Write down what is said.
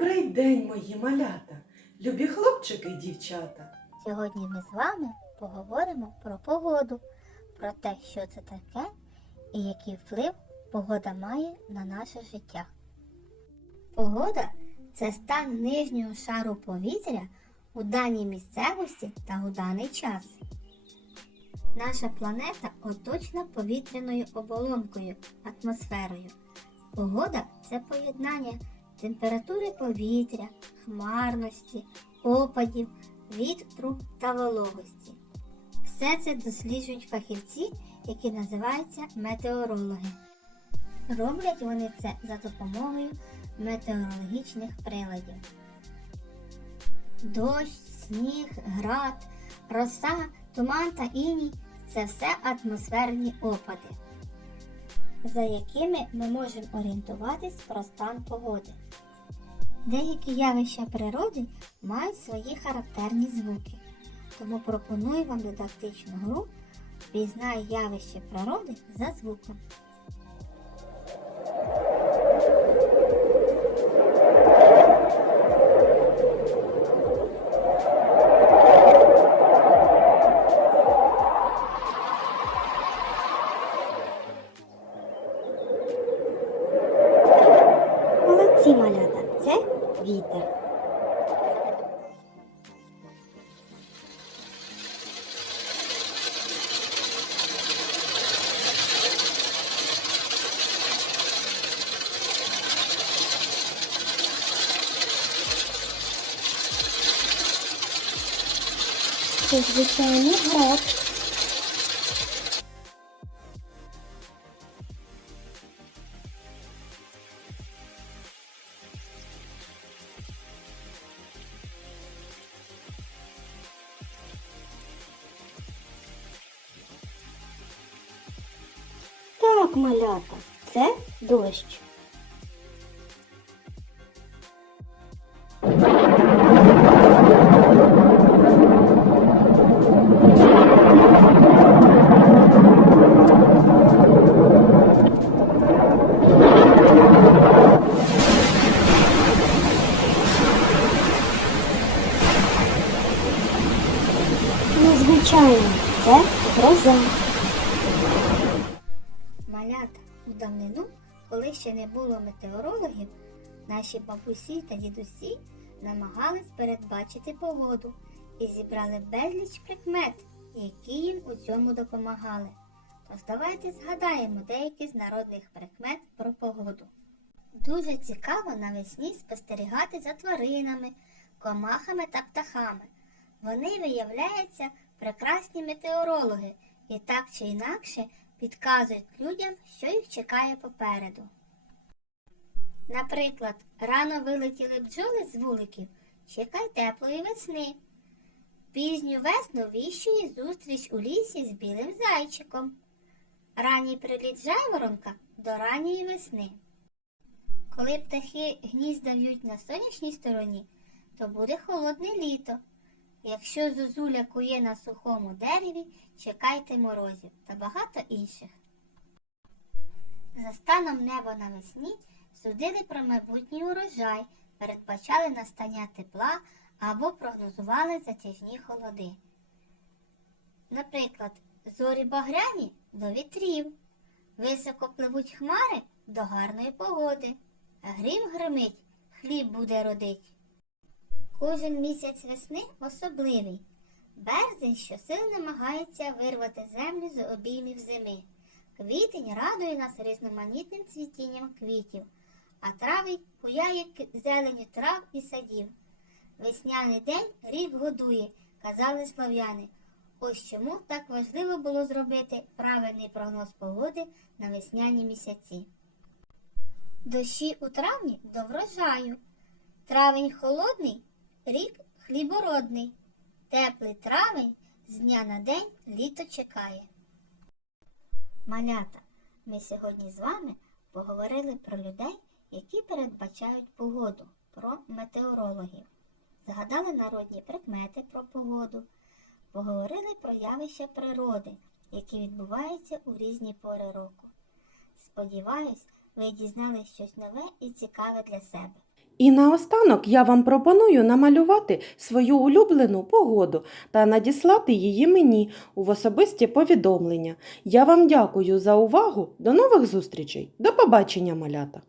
Добрий день, мої малята, любі хлопчики й дівчата. Сьогодні ми з вами поговоримо про погоду, про те, що це таке і який вплив погода має на наше життя. Погода – це стан нижнього шару повітря у даній місцевості та у даний час. Наша планета оточена повітряною оболонкою, атмосферою. Погода – це поєднання температури повітря, хмарності, опадів, вітру та вологості. Все це досліджують фахівці, які називаються метеорологи. Роблять вони це за допомогою метеорологічних приладів. Дощ, сніг, град, роса, туман та іній – це все атмосферні опади, за якими ми можемо орієнтуватись про стан погоди. Деякі явища природи мають свої характерні звуки, тому пропоную вам дидактичну гру «Пізнай явище природи за звуком». Молодці, малята, це вітер. Це звичайний град. Так, малята, це дощ. Незвичайно, це гроза. Малята, у давнину, коли ще не було метеорологів, наші бабусі та дідусі намагались передбачити погоду і зібрали безліч прикмет, які їм у цьому допомагали. Тож давайте згадаємо деякі з народних прикмет про погоду. Дуже цікаво навесні спостерігати за тваринами, комахами та птахами. Вони, виявляються, прекрасні метеорологи і так чи інакше підказують людям, що їх чекає попереду. Наприклад, рано вилетіли бджоли з вуликів, чекай теплої весни. Пізню весну віщує зустріч у лісі з білим зайчиком. Ранній приліт жайворонка до ранньої весни. Коли птахи гнізда в'ють на сонячній стороні, то буде холодне літо. Якщо зозуля кує на сухому дереві, чекайте морозів та багато інших. За станом неба навесні судили про майбутній урожай, передбачали настання тепла або прогнозували затяжні холоди. Наприклад, зорі багряні – до вітрів, високо пливуть хмари – до гарної погоди, грім гримить – хліб буде родить. Кожен місяць весни особливий. Березень щосили намагається вирвати землю з обіймів зими. Квітень радує нас різноманітним цвітінням квітів, а травень буяє зеленю трав і садів. Весняний день рік годує, казали слов'яни. Ось чому так важливо було зробити правильний прогноз погоди на весняні місяці. Дощі у травні до врожаю. Травень холодний, рік хлібородний. Теплий травень з дня на день літо чекає. Малята, ми сьогодні з вами поговорили про людей, які передбачають погоду, про метеорологів. Згадали народні прикмети про погоду, поговорили про явища природи, які відбуваються у різні пори року. Сподіваюсь, ви дізнались щось нове і цікаве для себе. І наостанок я вам пропоную намалювати свою улюблену погоду та надіслати її мені у особисті повідомлення. Я вам дякую за увагу. До нових зустрічей. До побачення, малята!